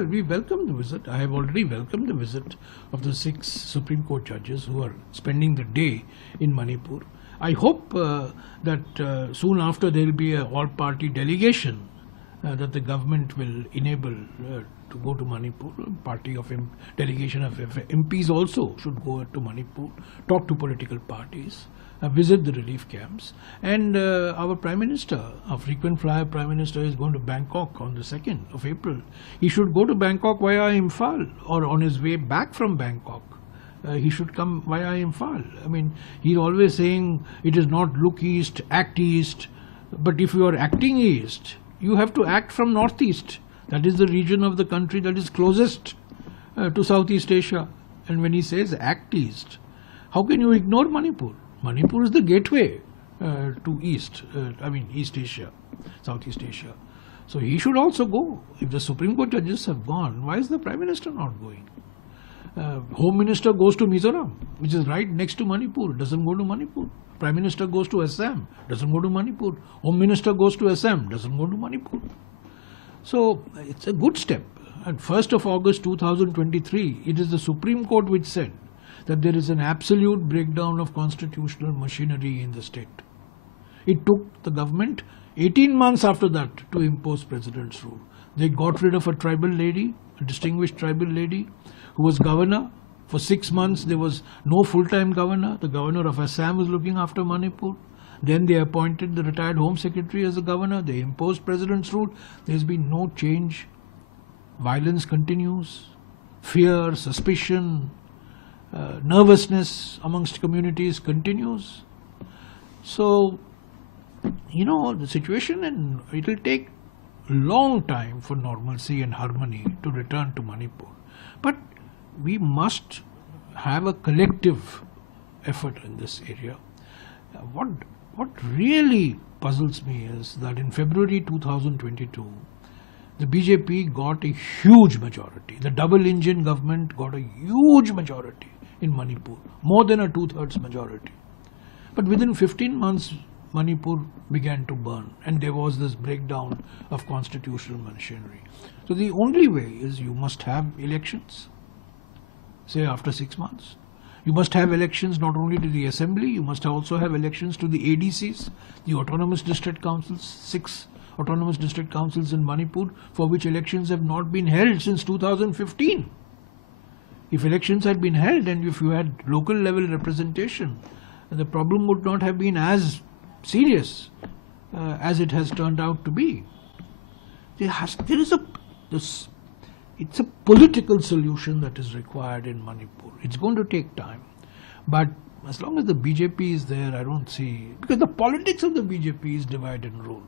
Well, we welcome the visit. I have already welcomed the visit of the 6 Supreme Court judges who are spending the day in Manipur. I hope that soon after there will be an all-party delegation that the government will enable to go to Manipur. Delegation of MPs also should go to Manipur, talk to political parties, visit the relief camps. And our Prime Minister, our frequent flyer Prime Minister, is going to Bangkok on the 2nd of April. He should go to Bangkok via Imphal, or on his way back from Bangkok. He should come via Imphal. I mean, he's always saying it is not look east, act east. But if you are acting east, you have to act from northeast. That is the region of the country that is closest to Southeast Asia. And when he says act east, how can you ignore Manipur? Manipur is the gateway to East Asia, Southeast Asia. So he should also go. If the Supreme Court judges have gone, why is the Prime Minister not going? Home Minister goes to Mizoram, which is right next to Manipur, doesn't go to Manipur. Prime Minister goes to Assam, doesn't go to Manipur. Home Minister goes to Assam, doesn't go to Manipur. So it's a good step. And 1st of August 2023, it is the Supreme Court which said that there is an absolute breakdown of constitutional machinery in the state. It took the government 18 months after that to impose president's rule. They got rid of a tribal lady, a distinguished tribal lady, who was governor. For 6 months there was no full-time governor. The governor of Assam was looking after Manipur. Then they appointed the retired Home Secretary as the governor. They imposed president's rule. There's been no change. Violence continues. Fear, suspicion, nervousness amongst communities continues. So, the situation, and it will take a long time for normalcy and harmony to return to Manipur. But we must have a collective effort in this area. What really puzzles me is that in February 2022, the BJP got a huge majority. The double-engine government got a huge majority in Manipur, more than a 2/3 majority. But within 15 months, Manipur began to burn, and there was this breakdown of constitutional machinery. So the only way is you must have elections, say after 6 months. You must have elections not only to the assembly, you must also have elections to the ADCs, the autonomous district councils, 6 autonomous district councils in Manipur, for which elections have not been held since 2015. If elections had been held and if you had local level representation, the problem would not have been as serious as it has turned out to be. It's a political solution that is required in Manipur. It's going to take time. But as long as the BJP is there, I don't see, because the politics of the BJP is divide and rule.